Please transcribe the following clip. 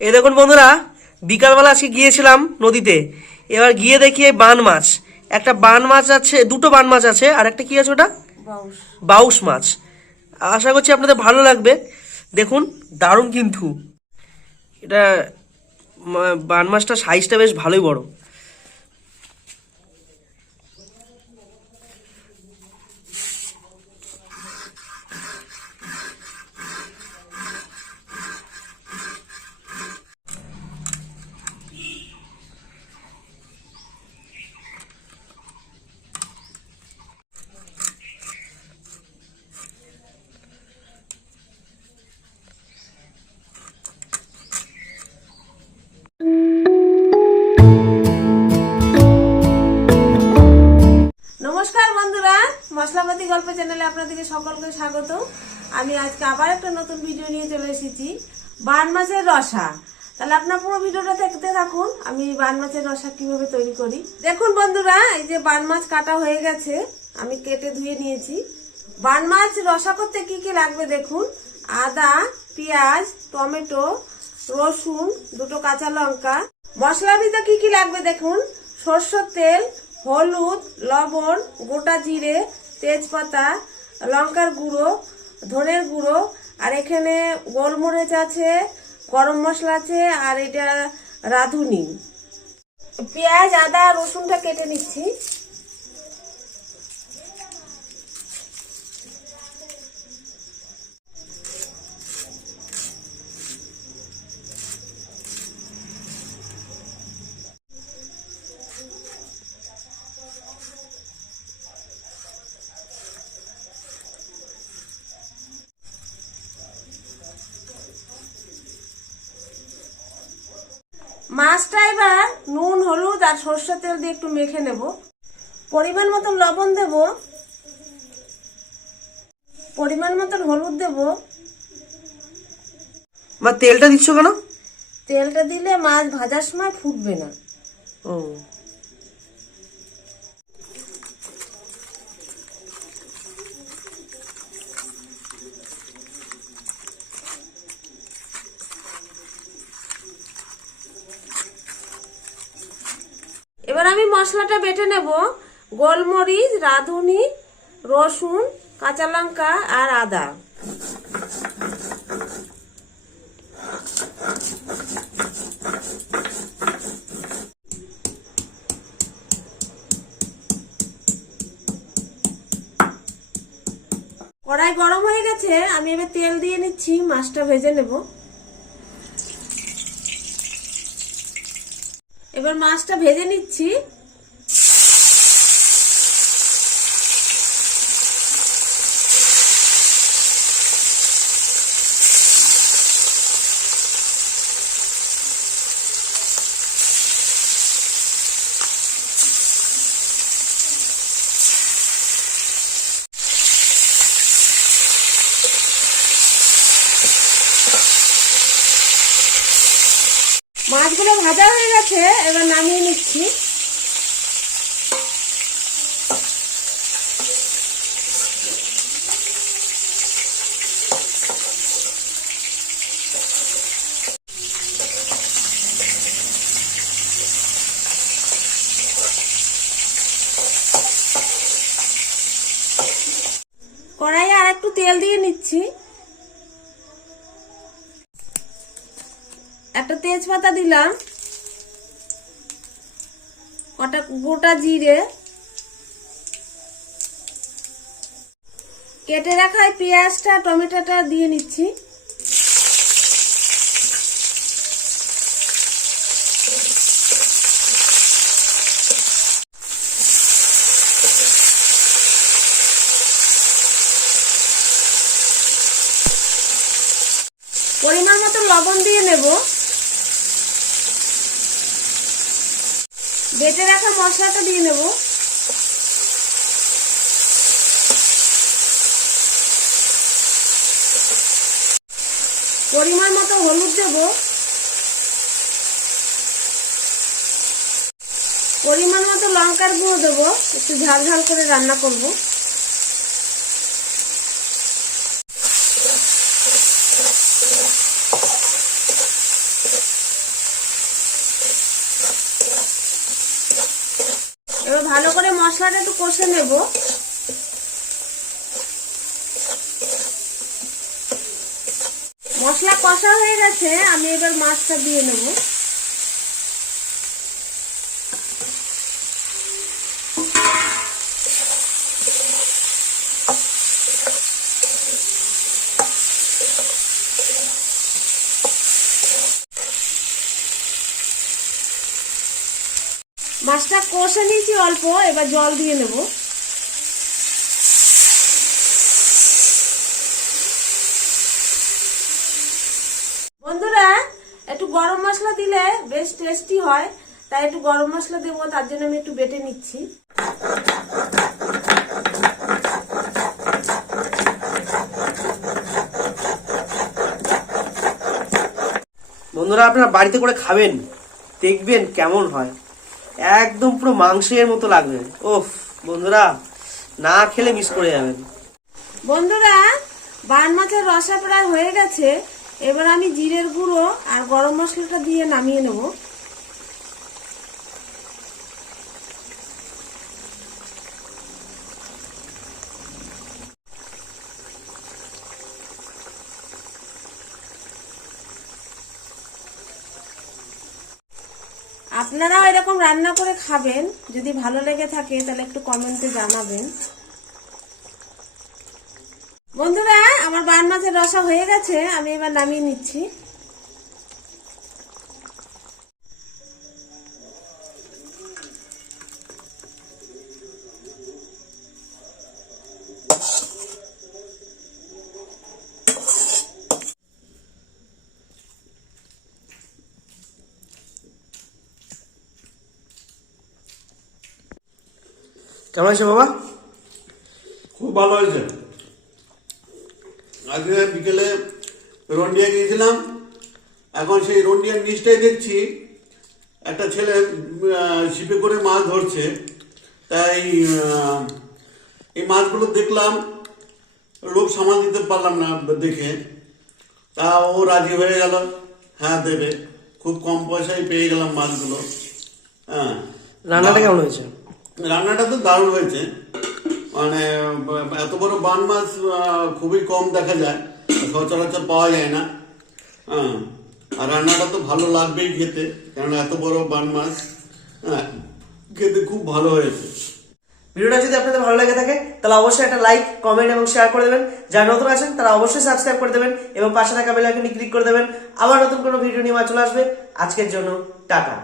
এই দেখুন বন্ধুরা, বিকালবেলা আজকে গিয়েছিলাম নদীতে। এবার গিয়ে দেখি এই বান মাছ, একটা বান মাছ আছে, দুটো বান মাছ আছে, আর একটা কি আছে ওটা, বাউস মাছ। আশা করছি আপনাদের ভালো লাগবে। দেখুন দারুণ কিন্তু এটা, বান মাছটা সাইজটা বেশ ভালোই বড়। নমস্কার বন্ধুরা, মশলাপাতি গল্প চ্যানেলে আপনাদেরকে সকলকে স্বাগত। আমি আজকে আবার একটা নতুন ভিডিও নিয়ে চলে এসেছি, বান মাছের রসা। তাহলে আপনার পুরো ভিডিওটা দেখতে থাকুন, আমি বান মাছের রসা কিভাবে তৈরি করি। দেখুন বন্ধুরা, এই যে বান মাছ কাটা হয়ে গেছে, আমি কেটে ধুয়ে নিয়েছি। বান মাছ রসা করতে কি কি লাগবে দেখুন: আদা, পেঁয়াজ, টমেটো, রসুন, দুটো কাঁচা লঙ্কা। মশলার ভিতরে কি কি লাগবে দেখুন: সরষের তেল, হলুদ, লবণ, গোটা জিরে, তেজপাতা, লঙ্কার গুঁড়ো, ধনের গুঁড়ো, আর এখানে গোলমরিচ আছে, গরম মশলা আছে, আর এটা রাঁধুনি। পেঁয়াজ, আদা, রসুনটা কেটে নিচ্ছি। মাছটা এবার নুন, হলুদ আর সরষের তেল দিয়ে একটু মেখে নেব। পরিমাণ মতো লবণ দেব, পরিমাণ মতো হলুদ দেব। মা তেলটা দিচ্ছ কেন? তেলটা দিলে মাছ ভাজার সময় ফুটবে না। ও, এবার আমি মশলাটা বেটে নেব: গোলমরিচ, রাঁধুনি, রসুন, কাঁচা লঙ্কা আর আদা। কড়াই গরম হয়ে গেছে, আমি এবার তেল দিয়ে নিচ্ছি, মাছটা ভেজে নেব। এবার মাছটা ভেজে নিচ্ছি। মাছগুলো ভাজা হয়ে গেছে, এবার নামিয়ে নিচ্ছি। কড়াইয়ে আর একটু তেল দিয়ে নিচ্ছি। একটা তেজপাতা দিলাম, কটা গোটা জিরে, কেটে রাখা পেঁয়াজটা, টমেটোটা দিয়ে নিচ্ছি। পরিমাণ মতো লবণ দিয়ে নেব। বেটে রাখা মশলাটা দিয়ে নেব। পরিমাণ মতো হলুদ দেব, পরিমাণ মতো লঙ্কার গুঁড়ো দেব, একটু ঝাল ঝাল করে রান্না করব। এবার ভালো করে মশলাটা একটু কষে নেব। মশলা কষা হয়ে গেছে, আমি এবার মাছটা দিয়ে নেব। মাছটা কষে নিয়েছি অল্প, এবার জল দিয়ে নেব। বন্ধুরা, একটু গরম মশলা দিলে বেশ টেস্টি হয়, তাই একটু গরম মশলা দেবো, তার জন্য আমি একটু বেটে নিচ্ছি। বন্ধুরা, আপনারা বাড়িতে করে খাবেন, দেখবেন কেমন হয়। একদম পুরো মাংসের মতো লাগবে। ওফ বন্ধুরা, না খেলে মিস করে যাবেন। বন্ধুরা, বান মাছের রসা প্রায় হয়ে গেছে, এবার আমি জিরের গুঁড়ো আর গরম মশলাটা দিয়ে নামিয়ে নেব। আপনারাও এরকম রান্না করে খাবেন, যদি ভালো লেগে থাকে তাহলে একটু কমেন্টে জানাবেন। বন্ধুরা, আমার বান মাছের রসা হয়ে গেছে, আমি এবার নামিয়ে নিচ্ছি। কেমন আছে বাবা? খুব ভালো হয়েছে। আজকে বিকেলে রন্ডিয়া গিয়েছিলাম, এখন সেই রন্ডিয়ার নিচটাই দেখছি একটা ছেলে ছিপে করে মাছ ধরছে। তাই এই মাছগুলো দেখলাম, লোভ সামাল দিতে পারলাম না দেখে, তা ও রাজি হয়ে গেল, হ্যাঁ দেবে। খুব কম পয়সায় পেয়ে গেলাম মাছগুলো। হ্যাঁ, রান্নাটা কেমন হয়েছে? রান্নাটা তো দারুণ হয়েছে। মানে এত বড় বান মাছ খুবই কম দেখা যায়, সচরাচর পাওয়া যায় না। হ্যাঁ, আর রান্নাটা তো ভালো লাগবেই খেতে, কারণ এত বড় বান মাছ। হ্যাঁ, খেতে খুব ভালো হয়েছে। ভিডিওটা যদি আপনাদের ভালো লেগে থাকে তাহলে অবশ্যই একটা লাইক, কমেন্ট এবং শেয়ার করে দেবেন। যারা নতুন আছেন তারা অবশ্যই সাবস্ক্রাইব করে দেবেন এবং পাশে থাকা বেল আইকনে ক্লিক করে দেবেন। আবার নতুন কোনো ভিডিও নিয়ে চলে আসবে। আজকের জন্য টাটা।